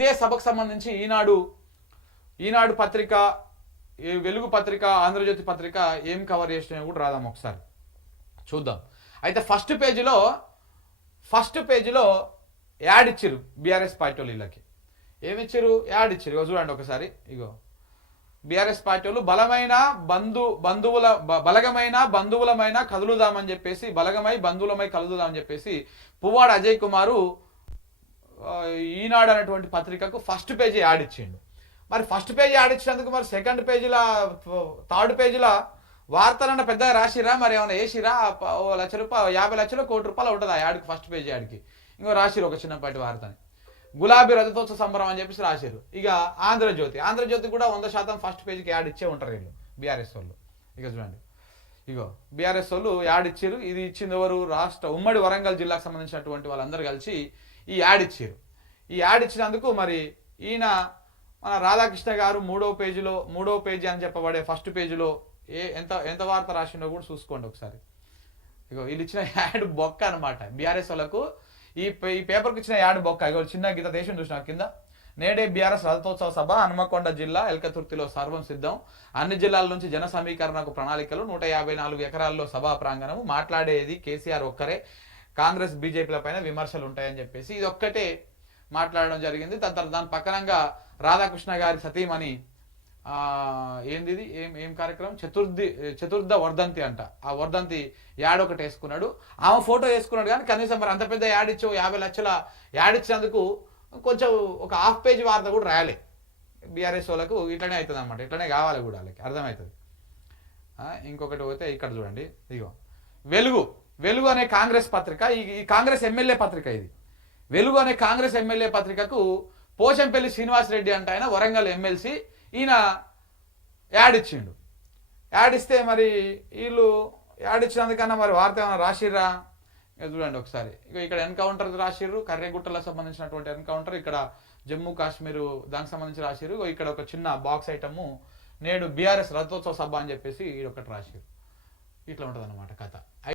ఇదే సభకు సంబంధించి ఈనాడు పత్రిక, వెలుగు పత్రిక, ఆంధ్రజ్యోతి పత్రిక ఏం కవర్ చేసినాయో కూడా రాదాం ఒకసారి చూద్దాం. అయితే ఫస్ట్ పేజీలో యాడ్ ఇచ్చారు బీఆర్ఎస్ పార్టీ వాళ్ళు. వీళ్ళకి ఏమిచ్చారు? యాడ్ ఇచ్చారు. ఇగో చూడండి ఒకసారి. ఇగో బీఆర్ఎస్ పార్టీ వాళ్ళు బలగమైన బంధువులమైన కదులుదామని చెప్పేసి, బలగమై బంధువులమై కదులుదామని చెప్పేసి పువ్వాడ అజయ్ కుమారు ఈనాడు అనేటువంటి పత్రికకు ఫస్ట్ పేజీ యాడ్ ఇచ్చిండు. మరి ఫస్ట్ పేజీ యాడ్ ఇచ్చినందుకు మరి సెకండ్ పేజీలో, థర్డ్ పేజీలో వార్తలన్న పెద్దగా రాసిరా, మరి ఏమైనా వేసిరా? ₹1,00,000, 50 లక్షలు, ₹1,00,000 ఉంటుంది ఆ యాడ్కి, ఫస్ట్ పేజీ యాడ్కి. ఇంకో రాసిరు ఒక చిన్నపాటి వార్తని, గులాబీ రజతోత్సవ సంబరం అని చెప్పేసి రాశారు. ఇక ఆంధ్రజ్యోతి కూడా 100% ఫస్ట్ పేజీకి యాడ్ ఇచ్చే ఉంటారు వీళ్ళు బీఆర్ఎస్ వాళ్ళు. ఇక చూడండి, ఇగో బీఆర్ఎస్ వాళ్ళు యాడ్ ఇచ్చారు. ఇది ఇచ్చింది ఎవరు? ఉమ్మడి వరంగల్ జిల్లాకు సంబంధించినటువంటి వాళ్ళందరూ కలిసి ఈ యాడ్ ఇచ్చారు. ఈ యాడ్ ఇచ్చినందుకు మరి ఈయన మన రాధాకృష్ణ గారు మూడో పేజీ అని చెప్పబడే ఫస్ట్ పేజీలో ఎంత వార్త రాసిండో కూడా చూసుకోండి ఒకసారి. ఇగో వీళ్ళు ఇచ్చిన యాడ్ బొక్క అనమాట. బీఆర్ఎస్ వాళ్ళకు ఈ పేపర్కి ఇచ్చిన యాడ్ బొక్క. ఇగో చిన్న గీత దేశం చూసిన కింద, నేడే బీఆర్ఎస్ రజతోత్సవ సభ, హనుమకొండ జిల్లా ఎల్కతుర్తిలో సర్వం సిద్ధం, అన్ని జిల్లాల నుంచి జన సమీకరణకు ప్రణాళికలు, 154 ఎకరాల్లో సభా ప్రాంగణము, మాట్లాడేది కేసీఆర్ ఒక్కరే, కాంగ్రెస్ బీజేపీల పైన విమర్శలు ఉంటాయని చెప్పేసి ఇది ఒక్కటే మాట్లాడడం జరిగింది. దాని పక్కనంగా రాధాకృష్ణ గారి సతీమణి ఏంది ఏం కార్యక్రమం, చతుర్థ వర్ధంతి అంట. ఆ వర్ధంతి యాడ్ ఒకటి వేసుకున్నాడు. ఆమె ఫోటో వేసుకున్నాడు, కానీ కనీసం మరి అంత పెద్ద యాడ్ ఇచ్చో 50 లక్షల యాడ్ ఇచ్చినందుకు కొంచెం ఒక హాఫ్ పేజీ వార్త కూడా రాయాలి. బీఆర్ఎస్ వాళ్ళకు ఇట్లనే అవుతుంది అనమాట. ఇట్లనే కావాలి కూడా, వాళ్ళకి అర్థమవుతుంది. ఇంకొకటి పోతే ఇక్కడ చూడండి, ఇగో వెలుగు అనే కాంగ్రెస్ పత్రిక, ఈ కాంగ్రెస్ ఎమ్మెల్యే పత్రిక. ఇది వెలుగు అనే కాంగ్రెస్ ఎమ్మెల్యే పత్రికకు పోచంపల్లి శ్రీనివాసరెడ్డి అంట, ఆయన వరంగల్ ఎమ్మెల్సీ, ఈయన యాడ్ ఇచ్చిండు. యాడ్ ఇస్తే మరి వీళ్ళు యాడ్ ఇచ్చినందుకన్నా మరి వార్త ఏమైనా రాసిర్రా? ఇక చూడండి ఒకసారి. ఇక ఇక్కడ ఎన్కౌంటర్ రాసిర్రు, కర్రెగుట్టలకు సంబంధించినటువంటి ఎన్కౌంటర్, ఇక్కడ జమ్మూ కాశ్మీర్ దానికి సంబంధించి రాసిర్రు. ఇక్కడ ఒక చిన్న బాక్స్ ఐటము, నేడు బీఆర్ఎస్ రథోత్సవ సభ అని చెప్పేసి ఒకటి రాసిర్రు. ఇట్లా ఉంటుంది అన్నమాట కథ.